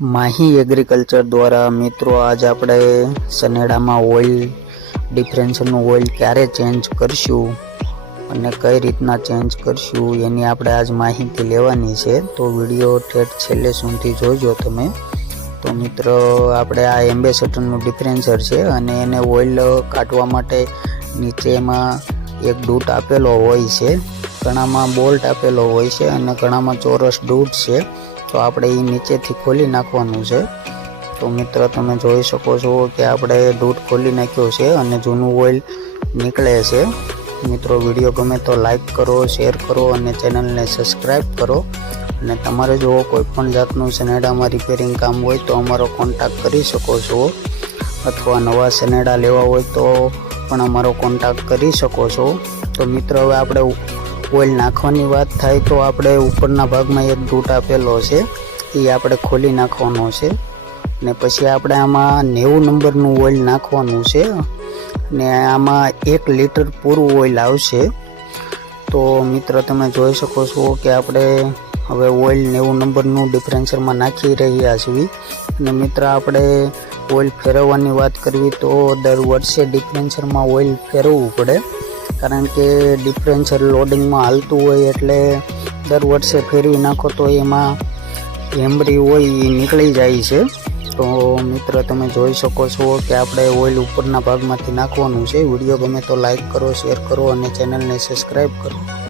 Mahi agriculture દ્વારા મિત્રો આજ આપણે સનેડામાં ઓઇલ ડિફરન્સરનું ઓઇલ ક્યારે ચેન્જ કરશું અને કઈ રીતના ચેન્જ કરશું એની આપણે આજ માહિતી લેવાની છે। તો વિડીયો ઠેઠ છેલ્લે સુધી જોજો તમે। તો મિત્રો આપણે આ એમ્બેસેડરનું ડિફરન્સર છે અને એને ઓઇલ કાઢવા માટે નીચેમાં એક ડૂટ આપેલો હોય છે, ઘણામાં બોલ્ટ આપેલો હોય છે અને ઘણામાં ચોરસ ડૂટ છે। તો આપણે એ નીચેથી ખોલી નાખવાનું છે। તો મિત્રો તમે જોઈ શકો છો કે આપણે ડૂટ ખોલી નાખ્યો છે અને જૂનું ઓઇલ નીકળે છે। મિત્રો વિડીયો ગમે તો લાઈક કરો, શેર કરો અને ચેનલને સબસ્ક્રાઈબ કરો। અને તમારે જો કોઈ પણ જાતનું સનેડામાં રિપેરિંગ કામ હોય તો અમારો કોન્ટેક્ટ કરી શકો છો, અથવા નવા સનેડા લેવા હોય તો પણ અમારો કોન્ટેક્ટ કરી શકો છો। તો મિત્રો હવે આપણે ઓઇલ નાખવાની વાત થાય તો આપણે ઉપરના ભાગમાં એક ડૂટ આપેલો છે, એ આપણે ખોલી નાખવાનો છે ને પછી આપણે આમાં 90 નંબરનું ઓઇલ નાખવાનું છે ને આમાં 1 લીટર પૂરું ઓઇલ આવશે। તો મિત્રો તમે જોઈ શકો છો કે આપણે હવે ઓઇલ 90 નંબરનું ડિફરન્સરમાં નાખી રહ્યા છીએ। અને મિત્ર આપણે ઓઇલ ફેરવવાની વાત કરવી તો દર વર્ષે ડિફરન્સરમાં ઓઇલ ફેરવવું પડે, કારણ કે ડિફરન્સર લોડિંગમાં હાલતું હોય એટલે દર વર્ષે ફેરવી નાખો તો એમાં હેમરી હોય એ નીકળી જાય છે। તો મિત્ર તમે જોઈ શકો છો કે આપણે ઓઇલ ઉપરના ભાગમાંથી નાખવાનું છે। વિડીયો ગમે તો લાઈક કરો, શેર કરો અને ચેનલને સબસ્ક્રાઈબ કરો।